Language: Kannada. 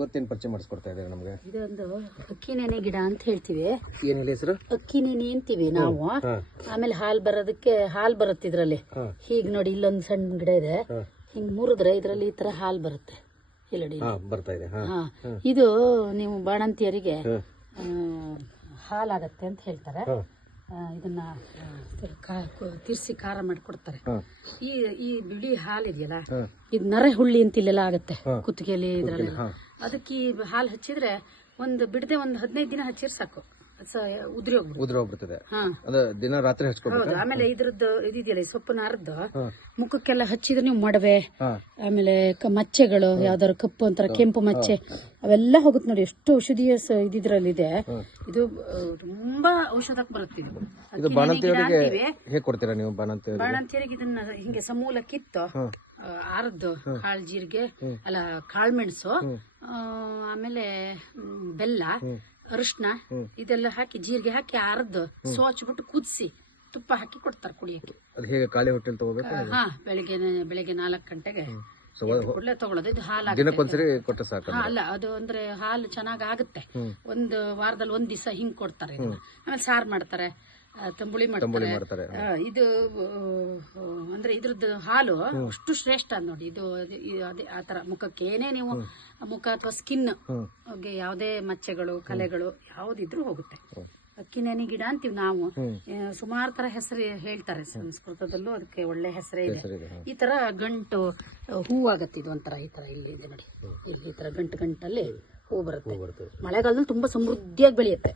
ಇವತ್ತೇನು ಪರಿಚಯ ಮಾಡಿಸ್ಕೊಡ್ತಾ ಇದ್ದಾರೆ ನಮಗೆ? ಇದೊಂದು ಅಕ್ಕಿ ನೆನೆ ಗಿಡ ಅಂತ ಹೇಳ್ತೀವಿ. ಏನಿಲ್ಲ ಹೆಸರು? ಅಕ್ಕಿ ನೆನೆ ಅಂತೀವಿ ನಾವು. ಆಮೇಲೆ ಹಾಲು ಬರೋದಕ್ಕೆ ಹಾಲು ಬರುತ್ತೆ ಇದ್ರಲ್ಲಿ. ಹೀಗ್ ನೋಡಿ ಇಲ್ಲೊಂದು ಸಣ್ಣ ಗಿಡ ಇದೆ, ಹಿಂಗ್ ಮುರಿದ್ರೆ ಇದ್ರಲ್ಲಿ ಈ ತರ ಹಾಲು ಬರುತ್ತೆ. ಇಲ್ಲಿ ಬರ್ತಾ ಇದೆ. ಇದು ನೀವು ಬಾಣಂತಿಯರಿಗೆ ಹಾಲಾಗತ್ತೆ ಅಂತ ಹೇಳ್ತಾರೆ. ಇದನ್ನ ತಿರ್ಸಿ ಖಾರ ಮಾಡಿ ಕೊಡ್ತಾರೆ. ಈ ಬಿಳಿ ಹಾಲು ಇದೆಯಲ್ಲ, ಇದು ನರೆ ಹುಳ್ಳಿ ಅಂತ ಇಲ್ಲೆಲ್ಲ ಆಗತ್ತೆ ಕುತ್ತಿಗೆಯಲ್ಲಿ ಇದ್ರಲ್ಲಿ. ಅದಕ್ಕೆ ಈ ಹಾಲು ಹಚ್ಚಿದ್ರೆ ಒಂದು ಬಿಡದೆ ಒಂದು 15 ದಿನ ಹಚ್ಚಿರ್ ಸಾಕು, ಉದುರಿ ಹೋಗ್ಬಿಡ್ತದೆ. ದಿನ ರಾತ್ರಿ ಹಚ್ಕೊಳ್ಬಹುದು. ಆಮೇಲೆ ಇದ್ರದ್ದು ಇದೆಯಲ್ಲ ಸೊಪ್ಪಿನ ಅರ್ಧ ಮುಖಕ್ಕೆಲ್ಲ ಹಚ್ಚಿದ್ರೆ ನೀವು ಮಡವೆ, ಆಮೇಲೆ ಮಚ್ಚೆಗಳು, ಯಾವ್ದಾದ್ರು ಕಪ್ಪು ಅಂತಾರ ಕೆಂಪು ಮಚ್ಚೆ, ಅವೆಲ್ಲ ಹೋಗುತ್ತೆ ನೋಡಿ. ಎಷ್ಟು ಔಷಧೀಯ ಇದ್ರಲ್ಲಿ ಇದೆ. ಇದು ತುಂಬಾ ಔಷಧಕ್ಕೆ ಬರುತ್ತೆ. ಇದು ಬಾಣಂತಿಯರಿಗೆ ಹೇಗೆ ಕೊಡ್ತೀರಾ ನೀವು? ಬಾಣಂತಿಯರಿಗೆ ಇದನ್ನ ಹಿಂಗೆ ಸಮೂಲ ಕಿತ್ತು ಅರ್ದು ಕಾಳು ಜೀರಿಗೆ ಅಲ್ಲ ಕಾಳು ಮೆಣಸು, ಆಮೇಲೆ ಬೆಲ್ಲ, ಅರಿಶಿನ ಇದೆಲ್ಲ ಹಾಕಿ ಜೀರಿಗೆ ಹಾಕಿ ಅರ್ದು ಸೋಚ್ಬಿಟ್ಟು ಕುದಿಸಿ ತುಪ್ಪ ಹಾಕಿ ಕೊಡ್ತಾರೆ ಕುಡಿಯಕ್ಕೆ. ಖಾಲಿ ಹೊಟ್ಟೆಲ್ ತಗೋಬೇಕು? ಹಾ, ಬೆಳಿಗ್ಗೆ 4 ಗಂಟೆಗೆ ಕೂಡಲೇ ತಗೊಳ್ಳೋದು. ಇದು ಹಾಲು ಕೊಟ್ಟರೆ ಸಾಕು. ಅಲ್ಲ, ಅದು ಅಂದ್ರೆ ಹಾಲು ಚೆನ್ನಾಗ್ ಆಗುತ್ತೆ. ಒಂದು ವಾರದಲ್ಲಿ 1 ದಿವಸ ಹಿಂಗ್ ಕೊಡ್ತಾರೆ. ಆಮೇಲೆ ಸಾರು ಮಾಡ್ತಾರೆ, ತಂಬುಳಿ ಮಾಡ್ತಾರೆ. ಇದು ಅಂದ್ರೆ ಇದ್ರದ್ದು ಹಾಲು ಅಷ್ಟು ಶ್ರೇಷ್ಠ ನೋಡಿ. ಇದು ಅದೇ ಆತರ ಮುಖಕ್ಕೆ ಏನೇ ನೀವು ಮುಖ ಅಥವಾ ಸ್ಕಿನ್ ಯಾವುದೇ ಮಚ್ಚೆಗಳು ಕಲೆಗಳು ಯಾವ್ದಿದ್ರು ಹೋಗುತ್ತೆ. ಅಕ್ಕಿ ನೆನೆ ಗಿಡ ಅಂತೀವಿ ನಾವು. ಸುಮಾರು ತರ ಹೆಸರು ಹೇಳ್ತಾರೆ ಸಂಸ್ಕೃತದಲ್ಲೂ, ಅದಕ್ಕೆ ಒಳ್ಳೆ ಹೆಸರೇ ಇದೆ. ಈ ತರ ಗಂಟು ಹೂವಾಗತ್ತೆ. ಇದು ಒಂಥರ ಈ ತರ ಇಲ್ಲಿ ಇದೆ ನೋಡಿ, ಇಲ್ಲಿ ಈ ತರ ಗಂಟಲ್ಲಿ ಹೂ ಬರುತ್ತೆ. ಮಳೆಗಾಲದಲ್ಲಿ ತುಂಬಾ ಸಮೃದ್ಧಿಯಾಗಿ ಬೆಳೆಯುತ್ತೆ.